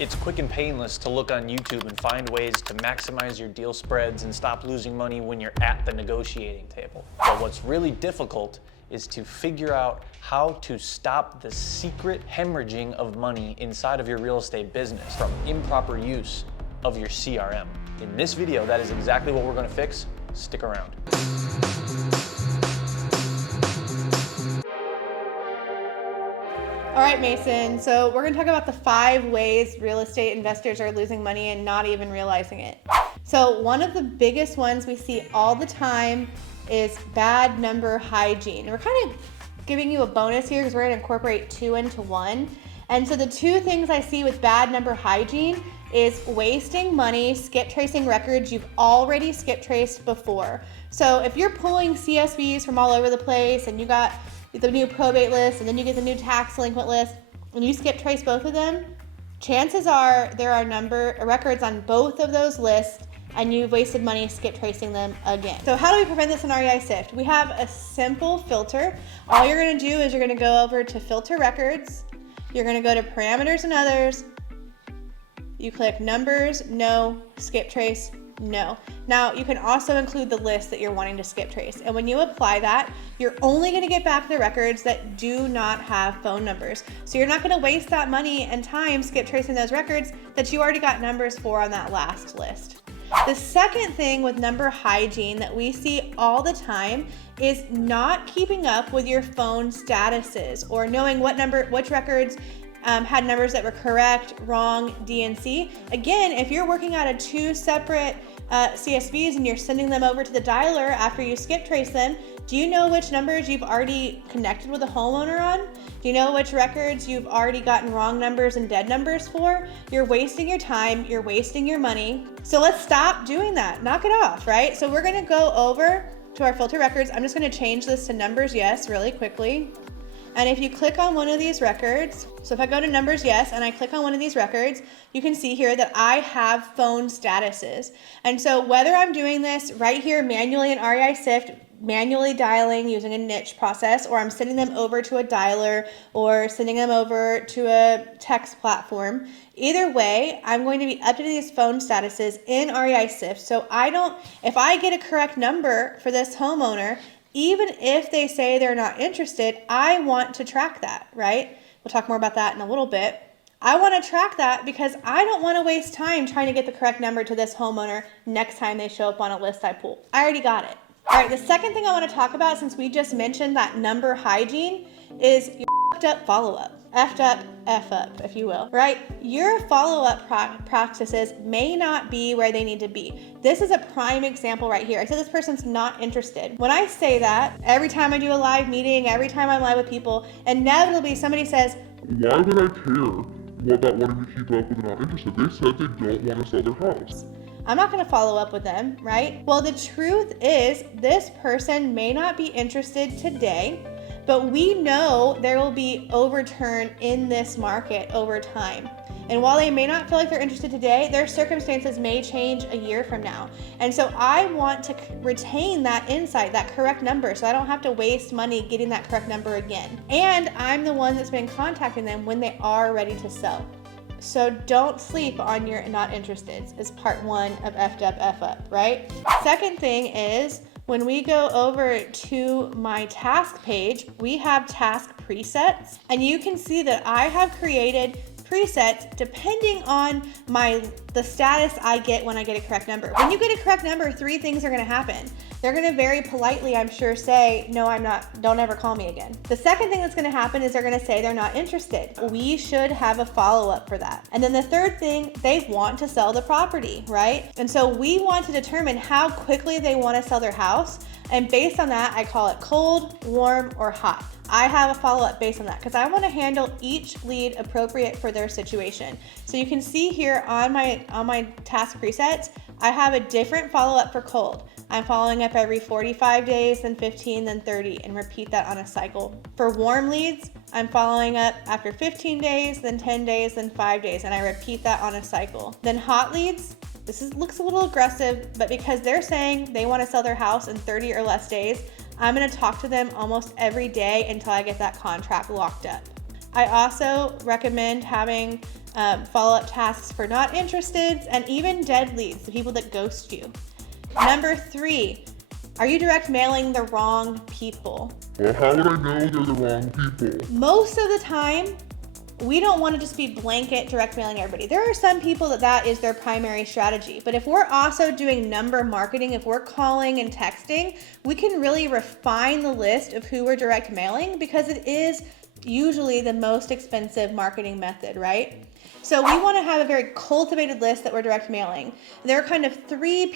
It's quick and painless to look on YouTube and find ways to maximize your deal spreads and stop losing money when you're at the negotiating table. But what's really difficult is to figure out how to stop the secret hemorrhaging of money inside of your real estate business from improper use of your CRM. In this video, that is exactly what we're going to fix. Stick around. All right, Mason, so we're gonna talk about the 5 ways real estate investors are losing money and not even realizing it. So one of the biggest ones we see all the time is bad number hygiene. And we're kind of giving you a bonus here because we're gonna incorporate 2 into 1. And so the 2 things I see with bad number hygiene is wasting money, skip tracing records you've already skip traced before. So if you're pulling CSVs from all over the place and you got the new probate list and then you get the new tax delinquent list and you skip trace both of them, chances are there are records on both of those lists and you've wasted money skip tracing them again. So how do we prevent this in REI Sift? We have a simple filter. All you're gonna do is you're gonna go over to filter records. You're gonna go to parameters and others. You click numbers, no, skip trace, no. Now you can also include the list that you're wanting to skip trace. And when you apply that, you're only gonna get back the records that do not have phone numbers. So you're not gonna waste that money and time skip tracing those records that you already got numbers for on that last list. The second thing with number hygiene that we see all the time is not keeping up with your phone statuses or knowing which records had numbers that were correct, wrong, DNC. Again, if you're working out of 2 separate CSVs and you're sending them over to the dialer after you skip trace them, do you know which numbers you've already connected with the homeowner on? Do you know which records you've already gotten wrong numbers and dead numbers for? You're wasting your time, you're wasting your money. So let's stop doing that. Knock it off, right? So we're gonna go over to our filter records. I'm just gonna change this to numbers yes really quickly. And if you click on one of these records, so if I go to numbers yes and I click on one of these records, you can see here that I have phone statuses. And so whether I'm doing this right here manually in REI Sift, manually dialing using a niche process, or I'm sending them over to a dialer or sending them over to a text platform, either way, I'm going to be updating these phone statuses in REI Sift. So if I get a correct number for this homeowner, even if they say they're not interested, I want to track that, right? We'll talk more about that in a little bit. I want to track that because I don't want to waste time trying to get the correct number to this homeowner next time they show up on a list I pull. I already got it. All right, the second thing I want to talk about, since we just mentioned that number hygiene, is your effed up follow-up. Effed up, F up, if you will, right? Your follow-up practices may not be where they need to be. This is a prime example right here. I said this person's not interested. When I say that, every time I do a live meeting, every time I'm live with people, inevitably somebody says, why would I care about wanting to keep up with not interested? They said they don't want to sell their house. I'm not going to follow up with them, right? Well, the truth is this person may not be interested today, but we know there will be overturn in this market over time. And while they may not feel like they're interested today, their circumstances may change a year from now. And so I want to retain that insight, that correct number, so I don't have to waste money getting that correct number again. And I'm the one that's been contacting them when they are ready to sell. So don't sleep on your not interested is part 1 of F'd up, F up, right? Second thing is, when we go over to my task page, we have task presets, and you can see that I have created presets depending on the status I get when I get a correct number. When you get a correct number, 3 things are gonna happen. They're gonna very politely, I'm sure, say, no, I'm not, don't ever call me again. The second thing that's gonna happen is they're gonna say they're not interested. We should have a follow-up for that. And then the third thing, they want to sell the property, right? And so we want to determine how quickly they wanna sell their house. And based on that, I call it cold, warm, or hot. I have a follow-up based on that because I want to handle each lead appropriate for their situation. So you can see here on my task presets, I have a different follow-up for cold. I'm following up every 45 days, then 15, then 30, and repeat that on a cycle. For warm leads, I'm following up after 15 days, then 10 days, then 5 days, and I repeat that on a cycle. Then hot leads, looks a little aggressive, but because they're saying they want to sell their house in 30 or less days, I'm going to talk to them almost every day until I get that contract locked up. I also recommend having follow-up tasks for not interested, and even dead leads, the people that ghost you. Number 3, are you direct mailing the wrong people? Well, how would I know they're the wrong people? Most of the time, we don't want to just be blanket direct mailing everybody. There are some people that is their primary strategy. But if we're also doing number marketing, if we're calling and texting, we can really refine the list of who we're direct mailing, because it is usually the most expensive marketing method, right? So we want to have a very cultivated list that we're direct mailing. There are kind of three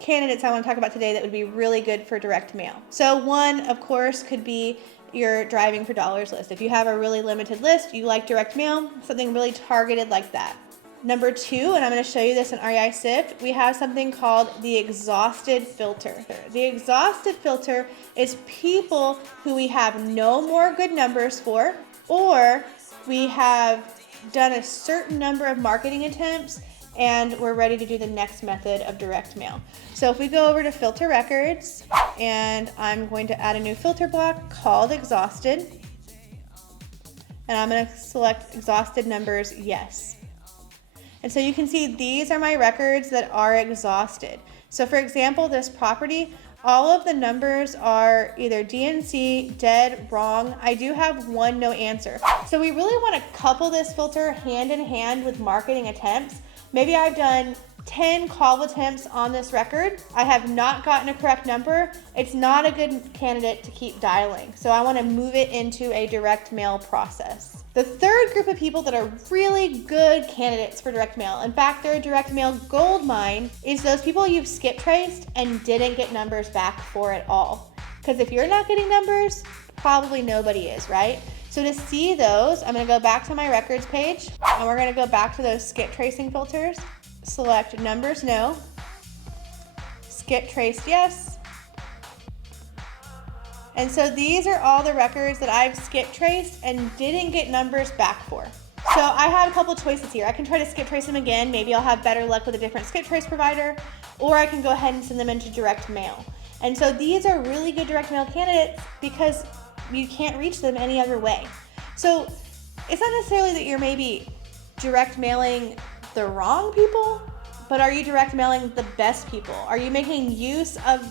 candidates I want to talk about today that would be really good for direct mail. So one, of course, could be your driving for dollars list. If you have a really limited list, you like direct mail, something really targeted like that. Number 2, and I'm going to show you this in REI Sift, we have something called the exhausted filter. The exhausted filter is people who we have no more good numbers for, or we have done a certain number of marketing attempts and we're ready to do the next method of direct mail. So if we go over to filter records, and I'm going to add a new filter block called exhausted, and I'm going to select exhausted numbers yes. And so you can see these are my records that are exhausted. So for example, this property, all of the numbers are either DNC, dead, wrong. I do have one no answer. So we really want to couple this filter hand in hand with marketing attempts. Maybe I've done 10 call attempts on this record. I have not gotten a correct number. It's not a good candidate to keep dialing. So I want to move it into a direct mail process. The third group of people that are really good candidates for direct mail, in fact, they're a direct mail gold mine, is those people you've skip traced and didn't get numbers back for at all. Because if you're not getting numbers, probably nobody is, right? So to see those, I'm going to go back to my records page, and we're going to go back to those skip tracing filters. Select numbers no, skip traced yes. And so these are all the records that I've skip traced and didn't get numbers back for. So I have a couple choices here. I can try to skip trace them again. Maybe I'll have better luck with a different skip trace provider, or I can go ahead and send them into direct mail. And so these are really good direct mail candidates because you can't reach them any other way. So it's not necessarily that you're maybe direct mailing the wrong people, but are you direct mailing the best people? Are you making use of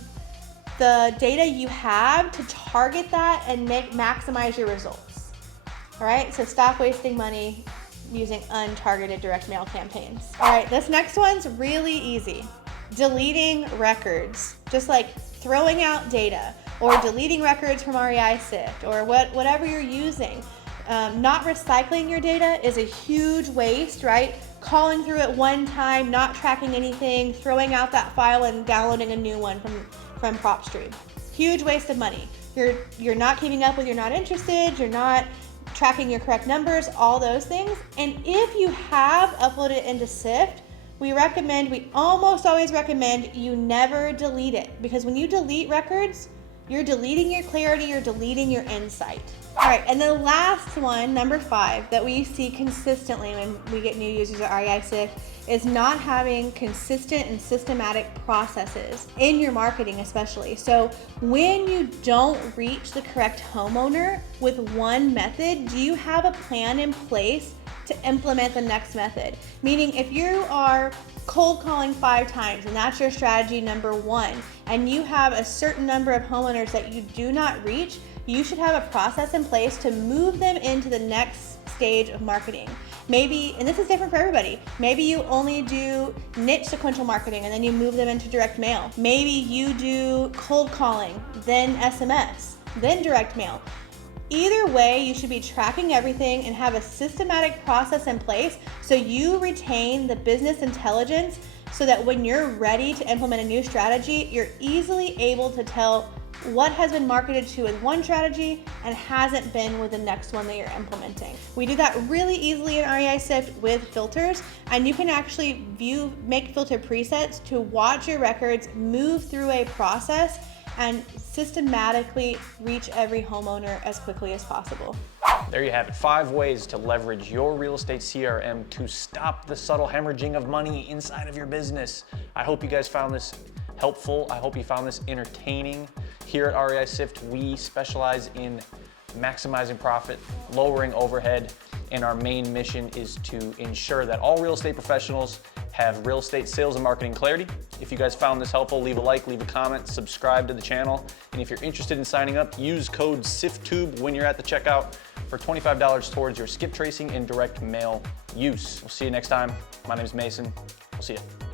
the data you have to target that and maximize your results? All right, so stop wasting money using untargeted direct mail campaigns. All right, this next one's really easy. Deleting records, just like throwing out data or deleting records from REI Sift or whatever you're using. Not recycling your data is a huge waste, right? Calling through it one time, not tracking anything, throwing out that file and downloading a new one from PropStream. Huge waste of money. You're not keeping up with you're not interested, you're not tracking your correct numbers, all those things. And if you have uploaded it into Sift, we almost always recommend you never delete it, because when you delete records, you're deleting your clarity, you're deleting your insight. All right, and the last one, number 5, that we see consistently when we get new users at REI Sift is not having consistent and systematic processes in your marketing especially. So when you don't reach the correct homeowner with one method, do you have a plan in place to implement the next method? Meaning if you are cold calling 5 times and that's your strategy number 1, and you have a certain number of homeowners that you do not reach, you should have a process in place to move them into the next stage of marketing. Maybe, and this is different for everybody, maybe you only do niche sequential marketing and then you move them into direct mail. Maybe you do cold calling, then SMS, then direct mail. Either way, you should be tracking everything and have a systematic process in place so you retain the business intelligence, so that when you're ready to implement a new strategy, you're easily able to tell what has been marketed to with one strategy and hasn't been with the next one that you're implementing. We do that really easily in REI Sift with filters, and you can actually make filter presets to watch your records move through a process and systematically reach every homeowner as quickly as possible. There you have it, 5 ways to leverage your real estate CRM to stop the subtle hemorrhaging of money inside of your business. I hope you guys found this helpful. I hope you found this entertaining. Here at REI Sift, we specialize in maximizing profit, lowering overhead, and our main mission is to ensure that all real estate professionals have real estate sales and marketing clarity. If you guys found this helpful, leave a like, leave a comment, subscribe to the channel, and if you're interested in signing up, use code SIFTTUBE when you're at the checkout for $25 towards your skip tracing and direct mail use. We'll see you next time. My name is Mason. We'll see you.